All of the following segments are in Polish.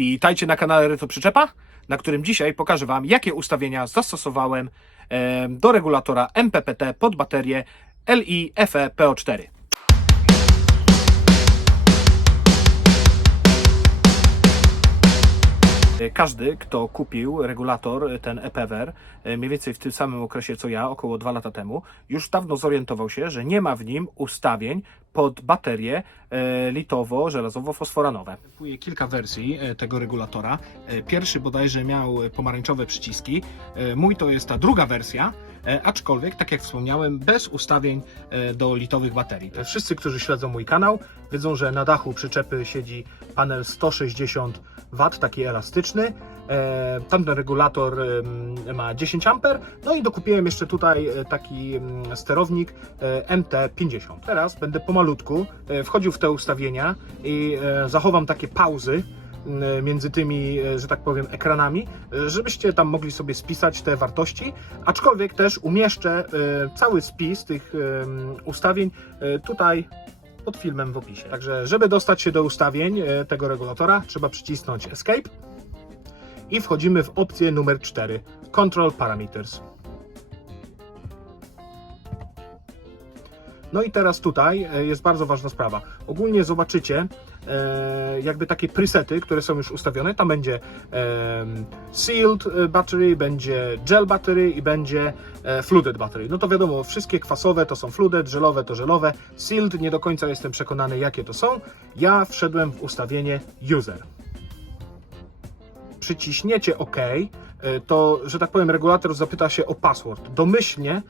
Witajcie na kanale Retro Przyczepa, na którym dzisiaj pokażę Wam, jakie ustawienia zastosowałem em, do regulatora MPPT pod baterię LI FE PO4. Każdy, kto kupił regulator, ten EPWR, e, mniej więcej w tym samym okresie co ja, około 2 lata temu, już dawno zorientował się, że nie ma w nim ustawień pod baterie e, litowo-żelazowo-fosforanowe. Kupuje kilka wersji e, tego regulatora. E, Pierwszy bodajże miał pomarańczowe przyciski. Mój to jest ta druga wersja, aczkolwiek, tak jak wspomniałem, bez ustawień do litowych baterii. Wszyscy, którzy śledzą mój kanał, wiedzą, że na dachu przyczepy siedzi panel 160 W, taki elastyczny. Tamten regulator ma 10 A. No i dokupiłem jeszcze tutaj taki em, sterownik e, MT50. Teraz będę pomalutku e, wchodził w te ustawienia i e, zachowam takie pauzy między tymi, e, że tak powiem, ekranami, żebyście tam mogli sobie spisać te wartości, aczkolwiek też umieszczę cały spis tych ustawień tutaj pod filmem w opisie. Także, żeby dostać się do ustawień tego regulatora, trzeba przycisnąć Escape i wchodzimy w opcję numer 4 Control Parameters. No i teraz tutaj e, jest bardzo ważna sprawa. Ogólnie zobaczycie e, jakby takie presety, które są już ustawione. Tam będzie sealed e, battery, będzie gel battery i będzie flooded battery. No to wiadomo, wszystkie kwasowe to są flooded, żelowe to żelowe. Sealed nie do końca jestem przekonany jakie to są. Ja wszedłem w ustawienie user przyciśniecie OK, to, że tak powiem, regulator zapyta się o password. Domyślnie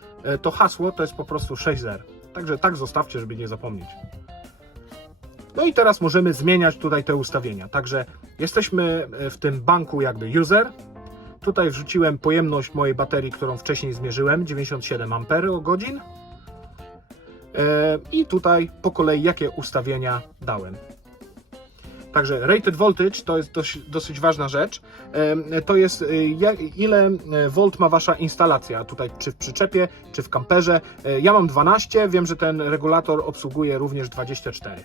to hasło to jest po prostu 6.0. Także tak zostawcie, żeby nie zapomnieć. No i teraz możemy zmieniać tutaj te ustawienia. Także jesteśmy e, w tym banku jakby user. Tutaj wrzuciłem pojemność mojej baterii, którą wcześniej zmierzyłem, 97 Ah. E, I tutaj po kolei jakie ustawienia dałem. Także rated voltage to jest dosyć ważna rzecz. To jest y, ile e, volt ma wasza instalacja tutaj, czy w przyczepie, czy w kamperze. E, Ja mam 12, wiem, że ten regulator obsługuje również 24.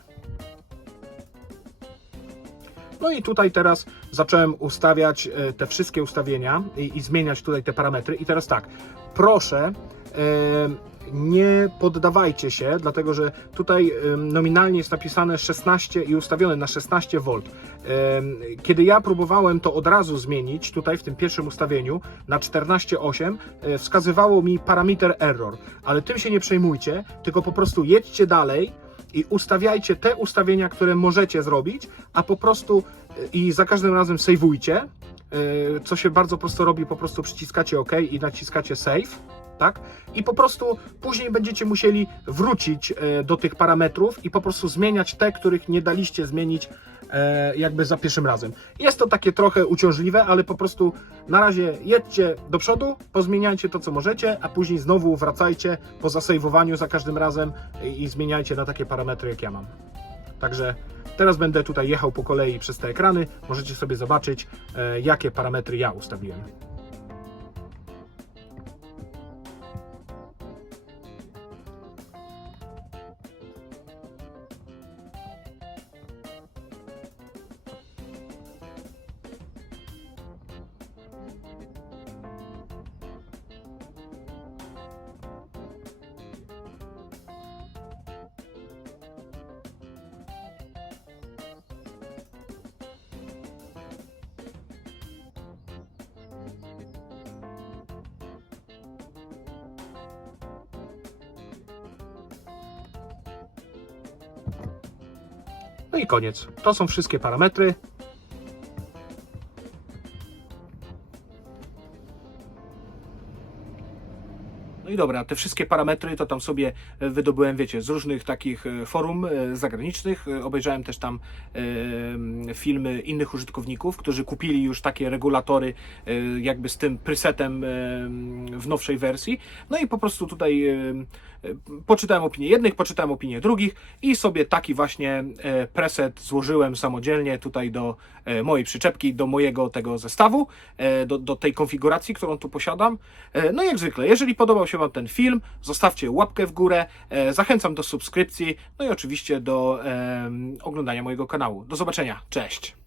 No i tutaj teraz zacząłem ustawiać e, te wszystkie ustawienia i, i zmieniać tutaj te parametry. I teraz tak, proszę nie poddawajcie się, dlatego że tutaj nominalnie jest napisane 16 i ustawione na 16 V. Kiedy ja próbowałem to od razu zmienić, tutaj w tym pierwszym ustawieniu na 14,8 e, wskazywało mi parameter error, ale tym się nie przejmujcie, tylko po prostu jedźcie dalej i ustawiajcie te ustawienia, które możecie zrobić, a po prostu e, i za każdym razem saveujcie, e, co się bardzo prosto robi, po prostu przyciskacie OK i naciskacie save, tak? I po prostu później będziecie musieli wrócić e, do tych parametrów i po prostu zmieniać te, których nie daliście zmienić e, jakby za pierwszym razem. Jest to takie trochę uciążliwe, ale po prostu na razie jedźcie do przodu, pozmieniajcie to, co możecie, a później znowu wracajcie po zasejwowaniu za każdym razem i, zmieniajcie na takie parametry, jak ja mam. Także teraz będę tutaj jechał po kolei przez te ekrany. Możecie sobie zobaczyć, e, jakie parametry ja ustawiłem. No i koniec. To są wszystkie parametry. I dobra, te wszystkie parametry to tam sobie e, wydobyłem, wiecie, z różnych takich e, forum e, zagranicznych. Obejrzałem też tam filmy innych użytkowników, którzy kupili już takie regulatory jakby z tym presetem w nowszej wersji. No i po prostu tutaj poczytałem opinię jednych, poczytałem opinię drugich i sobie taki właśnie preset złożyłem samodzielnie tutaj do mojej przyczepki, do mojego tego zestawu, do, do tej konfiguracji, którą tu posiadam. No i jak zwykle, jeżeli podobał się Wam ten film, zostawcie łapkę w górę, e, zachęcam do subskrypcji, no i oczywiście do oglądania mojego kanału. Do zobaczenia, cześć!